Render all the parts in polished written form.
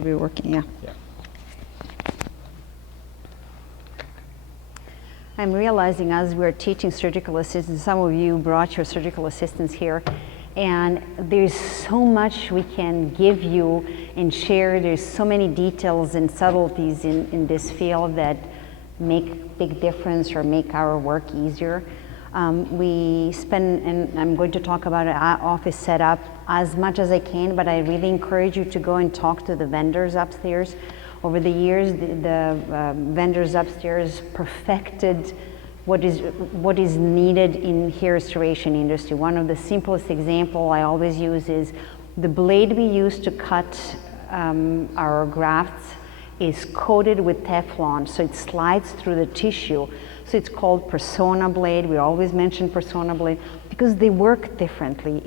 should be working, yeah. Yeah. I'm realizing as we're teaching surgical assistants, some of you brought your surgical assistants here, and there's so much we can give you and share. There's so many details and subtleties in this field that make big difference or make our work easier. We spend, and I'm going to talk about our office setup as much as I can, but I really encourage you to go and talk to the vendors upstairs. Over the years, the vendors upstairs perfected what is needed in hair restoration industry. One of the simplest example I always use is the blade we use to cut our grafts is coated with Teflon, so it slides through the tissue. So it's called Persona blade. We always mention Persona blade because they work differently.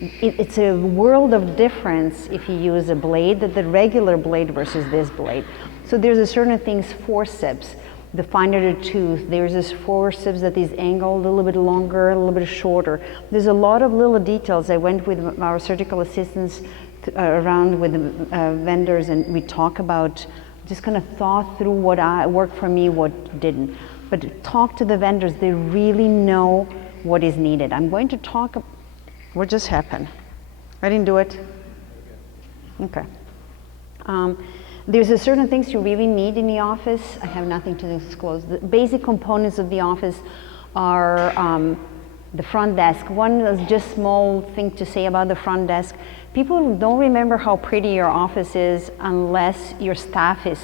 It's a world of difference if you use a blade, the regular blade versus this blade. So there's a certain things, forceps, the finer the tooth. There's this forceps that is angled a little bit longer, a little bit shorter. There's a lot of little details. I went with our surgical assistants around with vendors, and we talk about just kind of thought through what worked for me, what didn't. But talk to the vendors, they really know what is needed. I'm going to talk, what just happened? I didn't do it? Okay. There's a certain things you really need in the office. I have nothing to disclose. The basic components of the office are the front desk. One is just small thing to say about the front desk. People don't remember how pretty your office is unless your staff is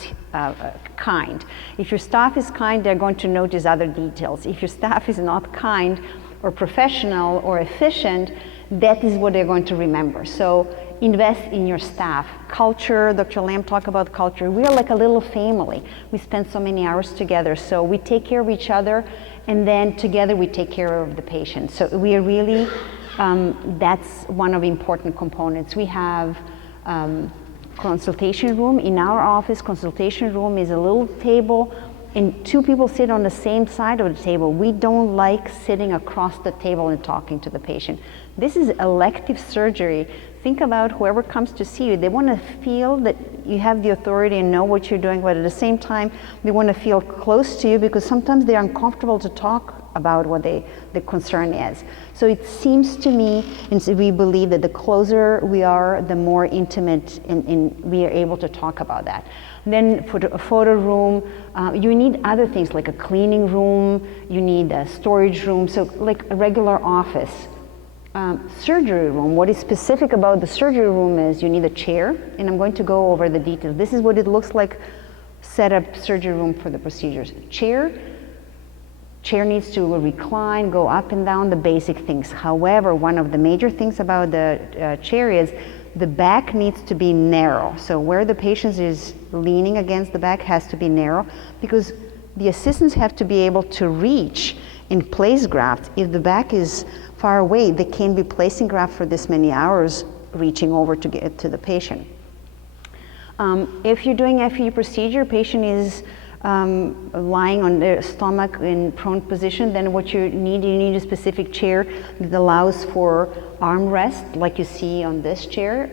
kind. If your staff is kind, they're going to notice other details. If your staff is not kind or professional or efficient, that is what they're going to remember. So invest in your staff. Culture, Dr. Lamb talked about culture. We are like a little family. We spend so many hours together. So we take care of each other, and then together we take care of the patient. So we are really, that's one of the important components. We have consultation room. In our office, consultation room is a little table and two people sit on the same side of the table. We don't like sitting across the table and talking to the patient. This is elective surgery. Think about whoever comes to see you. They want to feel that you have the authority and know what you're doing, but at the same time, they want to feel close to you because sometimes they're uncomfortable to talk about what the concern is. So it seems to me, and so we believe that the closer we are, the more intimate and we are able to talk about that. Then for a photo room, you need other things like a cleaning room, you need a storage room, so like a regular office. Surgery room, what is specific about the surgery room is you need a chair, and I'm going to go over the details. This is what it looks like, set up surgery room for the procedures. Chair needs to recline, go up and down, the basic things. However, one of the major things about the chair is the back needs to be narrow. So where the patient is leaning against the back has to be narrow because the assistants have to be able to reach and place graft. If the back is far away, they can't be placing graft for this many hours reaching over to get to the patient. If you're doing FE procedure, patient is lying on their stomach in prone position, then what you need a specific chair that allows for arm rest, like you see on this chair.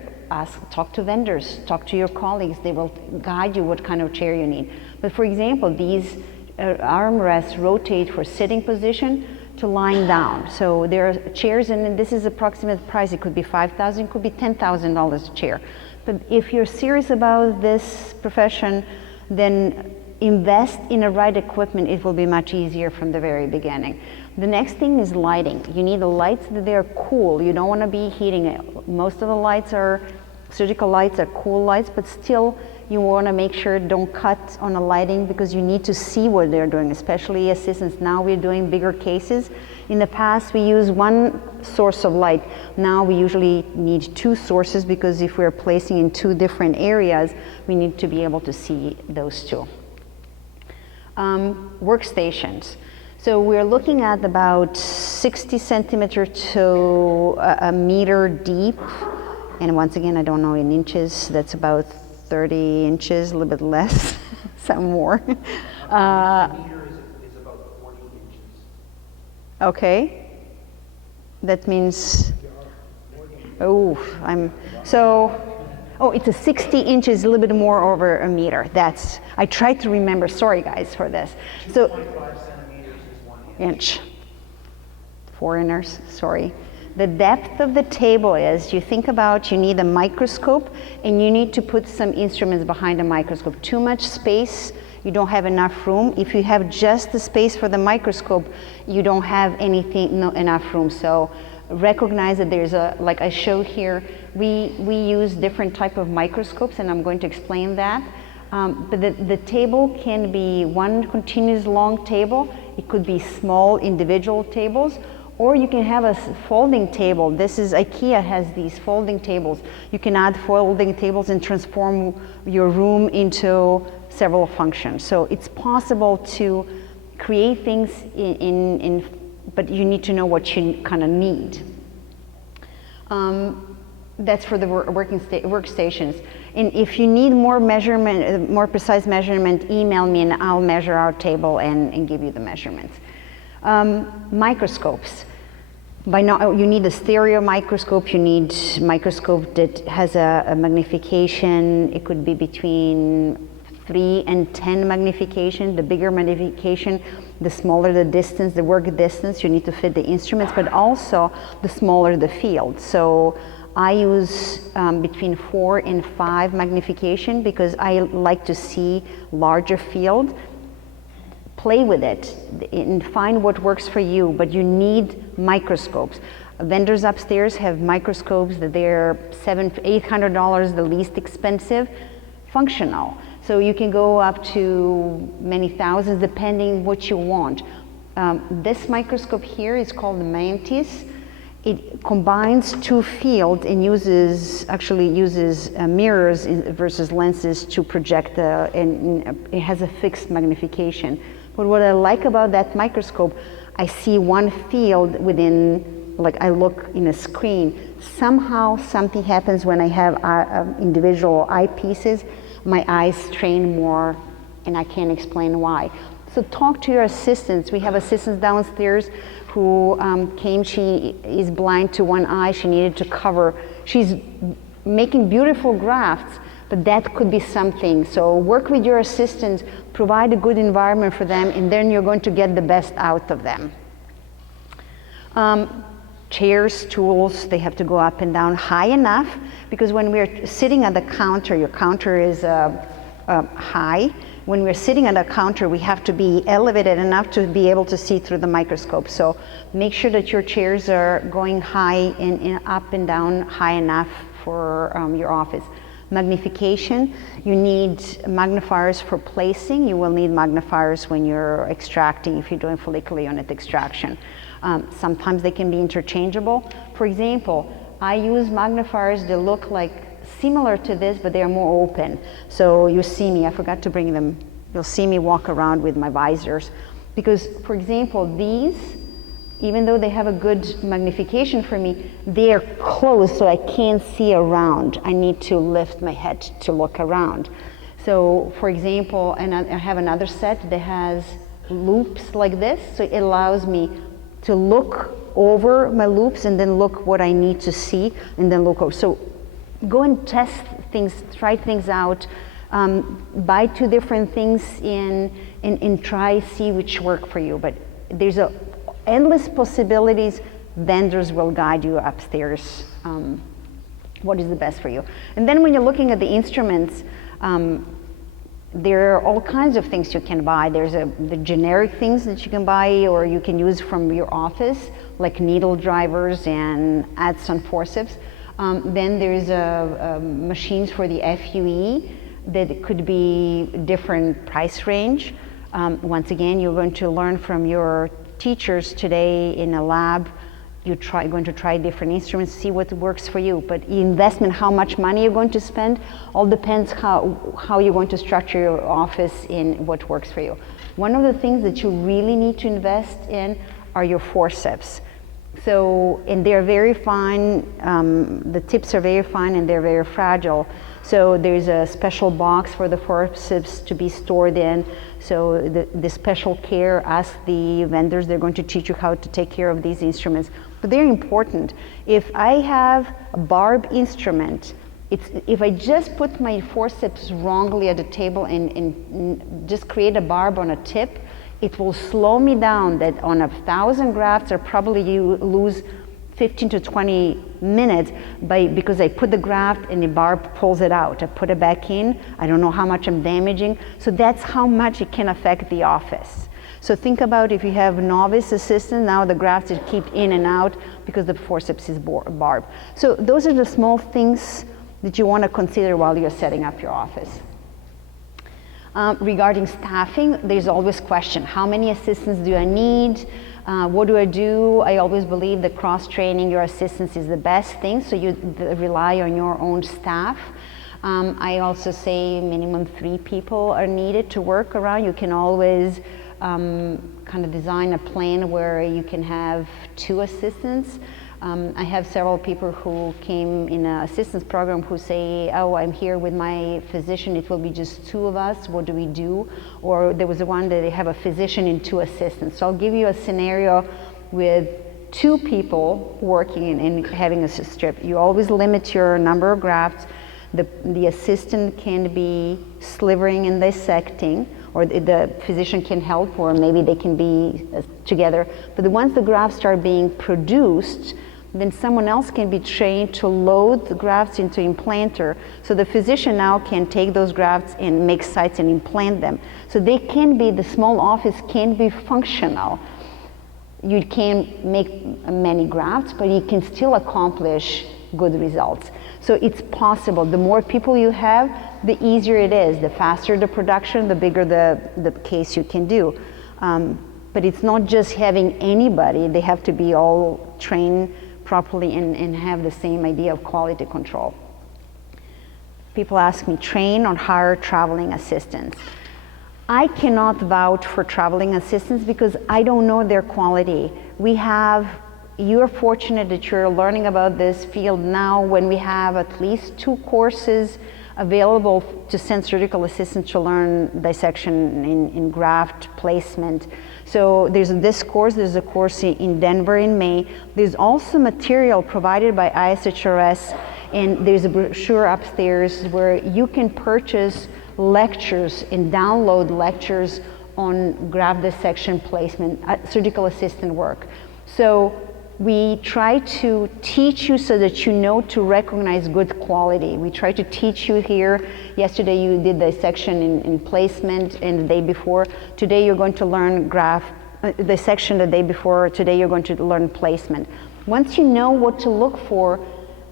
Talk to vendors, talk to your colleagues, they will guide you what kind of chair you need. But for example, these arm rests rotate for sitting position to lying down. So there are chairs, and this is approximate price. It could be $5,000, it could be $10,000 a chair. But if you're serious about this profession, then invest in the right equipment. It will be much easier from the very beginning. The next thing is lighting. You need the lights that they're cool. You don't want to be heating it. Most of the lights are, surgical lights are cool lights, but still you want to make sure don't cut on the lighting because you need to see what they're doing, especially assistants. Now we're doing bigger cases. In the past we used one source of light. Now we usually need two sources because if we're placing in two different areas, we need to be able to see those two. Workstations. So we're looking at about 60 centimeter to a meter deep. And once again, I don't know in inches, that's about 30 inches, a little bit less, some more. A meter is about 40 inches. Okay. That means, oh, so Oh, it's a 60 inches, a little bit more over a meter. That's, I tried to remember, sorry guys for this. So, 2.5 centimeters is 1 inch. Foreigners, sorry. The depth of the table is, you think about, you need a microscope and you need to put some instruments behind a microscope. Too much space, you don't have enough room. If you have just the space for the microscope, you don't have anything, no, enough room. So recognize that there's a, like I showed here, we use different type of microscopes and I'm going to explain that. But the table can be one continuous long table. It could be small individual tables, or you can have a folding table. This is, IKEA has these folding tables. You can add folding tables and transform your room into several functions. So it's possible to create things but you need to know what you kind of need. That's for the workstations. And if you need more measurement, more precise measurement, email me and I'll measure our table and give you the measurements. Microscopes. By now, you need a stereo microscope. You need a microscope that has a magnification. It could be between 3 and 10 magnification. The bigger magnification, the smaller the distance, the work distance. You need to fit the instruments, but also the smaller the field. So I use between 4 and 5 magnification because I like to see larger field. Play with it and find what works for you, but you need microscopes. Vendors upstairs have microscopes that they're $700-800, the least expensive, functional. So you can go up to many thousands depending what you want. This microscope here is called the Mantis. It combines 2 fields and actually uses mirrors versus lenses to project, and it has a fixed magnification. But what I like about that microscope, I see one field within, like I look in a screen. Somehow something happens when I have individual eyepieces. My eyes strain more and I can't explain why. So talk to your assistants. We have assistants downstairs who came, she is blind to one eye, she needed to cover. She's making beautiful grafts, but that could be something. So work with your assistants, provide a good environment for them, and then you're going to get the best out of them. Chairs, stools, they have to go up and down high enough, because when we're sitting at the counter, your counter is high. When we're sitting at a counter, we have to be elevated enough to be able to see through the microscope. So make sure that your chairs are going high and up and down high enough for your office. Magnification, you need magnifiers for placing. You will need magnifiers when you're extracting, if you're doing follicular unit extraction. Sometimes they can be interchangeable. For example, I use magnifiers that look like similar to this, but they are more open. So you see me, I forgot to bring them. You'll see me walk around with my visors. Because, for example, these, even though they have a good magnification for me, they are closed so I can't see around. I need to lift my head to look around. So, for example, and I have another set that has loops like this, so it allows me to look over my loops and then look what I need to see and then look over. So go and test things, try things out, buy 2 different things and try, see which work for you. But there's endless possibilities. Vendors will guide you upstairs, what is the best for you. And then when you're looking at the instruments, there are all kinds of things you can buy. There's the generic things that you can buy or you can use from your office, like needle drivers and adson forceps. Then there's machines for the FUE that could be different price range. Once again, you're going to learn from your teachers today in a lab. You're going to try different instruments, see what works for you. But investment, how much money you're going to spend, all depends how you're going to structure your office in what works for you. One of the things that you really need to invest in are your forceps. So, and they're very fine, the tips are very fine and they're very fragile. So there's a special box for the forceps to be stored in. So the special care, ask the vendors, they're going to teach you how to take care of these instruments. But they're important. If I have a barb instrument if I just put my forceps wrongly at the table and just create a barb on a tip, it will slow me down that on 1,000 grafts, I probably lose 15 to 20 minutes because I put the graft and the barb pulls it out. I put it back in, I don't know how much I'm damaging. So that's how much it can affect the office. So think about if you have novice assistant, now the grafts keep in and out because the forceps is barbed. So those are the small things that you want to consider while you're setting up your office. Regarding staffing, there's always question, how many assistants do I need? What do I do? I always believe that cross-training your assistants is the best thing, so you rely on your own staff. I also say minimum 3 people are needed to work around. You can always kind of design a plan where you can have 2 assistants. I have several people who came in an assistance program who say, oh, I'm here with my physician, it will be just 2 of us, what do we do? Or there was one that they have a physician and 2 assistants. So I'll give you a scenario with 2 people working and having a strip. You always limit your number of grafts. The assistant can be slivering and dissecting, or the physician can help, or maybe they can be together. But once the grafts start being produced, then someone else can be trained to load the grafts into implanter. So the physician now can take those grafts and make sites and implant them. So they can be, the small office can be functional. You can make many grafts, but you can still accomplish good results. So it's possible. The more people you have, the easier it is. The faster the production, the bigger the case you can do. But it's not just having anybody. They have to be all trained properly and have the same idea of quality control. People ask me, train or hire traveling assistants. I cannot vouch for traveling assistants because I don't know their quality. You're fortunate that you're learning about this field now when we have at least 2 courses available to send surgical assistants to learn dissection in graft placement. So there's this course, there's a course in Denver in May. There's also material provided by ISHRS, and there's a brochure upstairs where you can purchase lectures and download lectures on graft dissection placement, surgical assistant work. So we try to teach you so that you know to recognize good quality. We try to teach you here. Yesterday you did dissection in placement, and the day before. Today you're going to learn graft dissection the day before. Today you're going to learn placement. Once you know what to look for,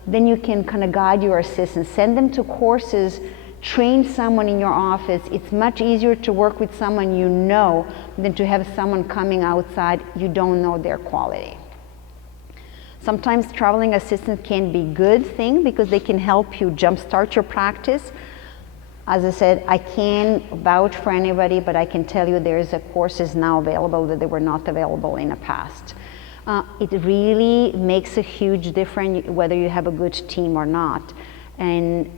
then you can kind of guide your assistants. Send them to courses, train someone in your office. It's much easier to work with someone you know than to have someone coming outside, you don't know their quality. Sometimes traveling assistants can be a good thing because they can help you jumpstart your practice. As I said, I can't vouch for anybody, but I can tell you there's courses now available that they were not available in the past. It really makes a huge difference whether you have a good team or not. And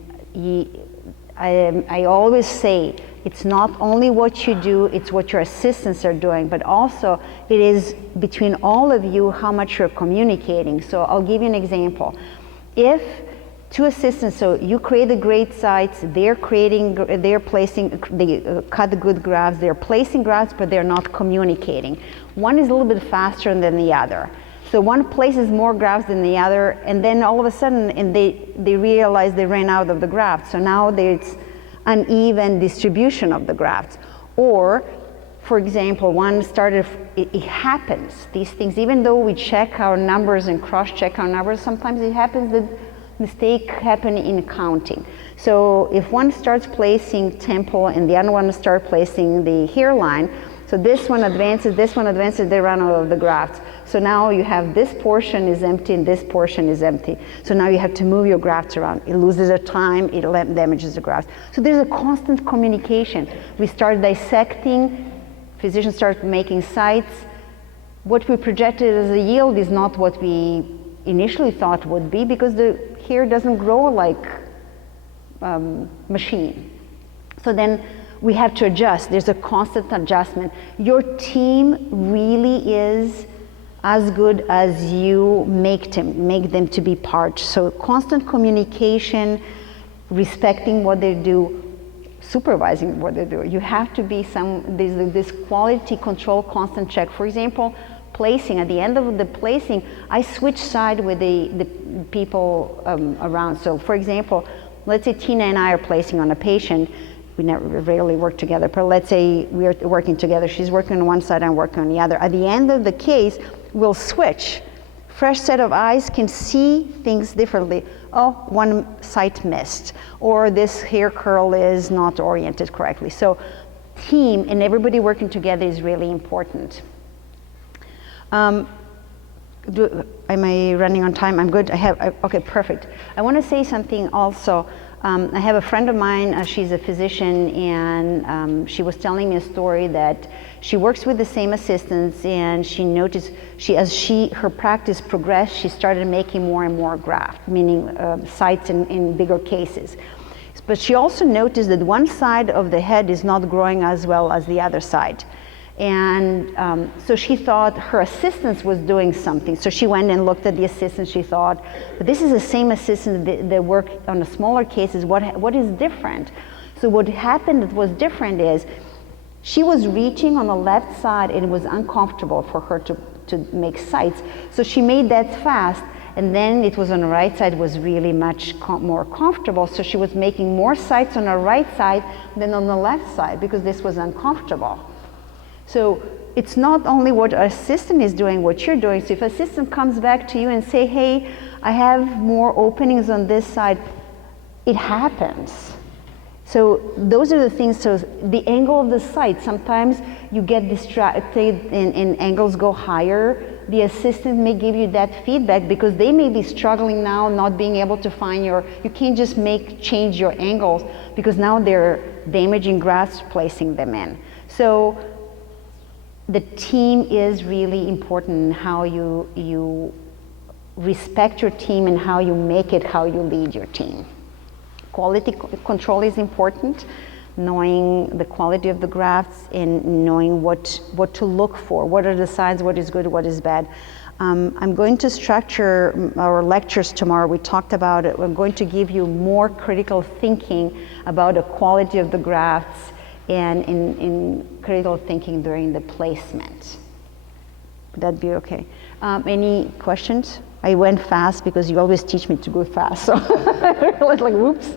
I always say, it's not only what you do, it's what your assistants are doing, but also it is between all of you how much you're communicating. So I'll give you an example. If 2 assistants, so you create the great sites, they cut the good grafts, they're placing grafts, but they're not communicating. One is a little bit faster than the other. So one places more grafts than the other, and then all of a sudden, and they realize they ran out of the grafts. So now there's uneven distribution of the grafts. Or, for example, one started, it happens, these things, even though we check our numbers and cross-check our numbers, sometimes it happens that mistakes happen in counting. So if one starts placing temple and the other one starts placing the hairline, so this one advances, they run out of the grafts. So now you have this portion is empty and this portion is empty. So now you have to move your grafts around. It loses a time, it damages the grafts. So there's a constant communication. We start dissecting, physicians start making sites. What we projected as a yield is not what we initially thought would be because the hair doesn't grow like machine. So then we have to adjust. There's a constant adjustment. Your team really is as good as you make them to be part. So constant communication, respecting what they do, supervising what they do. You have to be this quality control, constant check. For example, placing, at the end of the placing, I switch side with the people around. So for example, let's say Tina and I are placing on a patient. We rarely work together, but let's say we are working together. She's working on one side, I'm working on the other. At the end of the case, we'll switch. Fresh set of eyes can see things differently. Oh, one site missed, or this hair curl is not oriented correctly. So team and everybody working together is really important. Am I running on time? I'm good. Okay, perfect. I want to say something also. I have a friend of mine, she's a physician, and she was telling me a story that she works with the same assistants, and she noticed as her practice progressed, she started making more and more graft, meaning sites in bigger cases. But she also noticed that one side of the head is not growing as well as the other side. And so she thought her assistant was doing something. So she went and looked at the assistant. She thought, but this is the same assistant that work on the smaller cases. What is different? So what happened that was different is she was reaching on the left side and it was uncomfortable for her to make sites. So she made that fast, and then it was on the right side, was really much more comfortable. So she was making more sites on the right side than on the left side because this was uncomfortable. So it's not only what our assistant is doing, what you're doing. So if assistant comes back to you and say, hey, I have more openings on this side, it happens. So those are the things. So the angle of the site, sometimes you get distracted and angles go higher. The assistant may give you that feedback because they may be struggling now, not being able to find you can't just change your angles because now they're damaging grafts, placing them in. So the team is really important in how you respect your team and how you make it, how you lead your team. Quality control is important, knowing the quality of the grafts and knowing what to look for, what are the signs, what is good, what is bad. I'm going to structure our lectures tomorrow. We talked about it. I'm going to give you more critical thinking about the quality of the grafts and in critical thinking during the placement. Would that be okay? Any questions? I went fast because you always teach me to go fast, so I was like, whoops.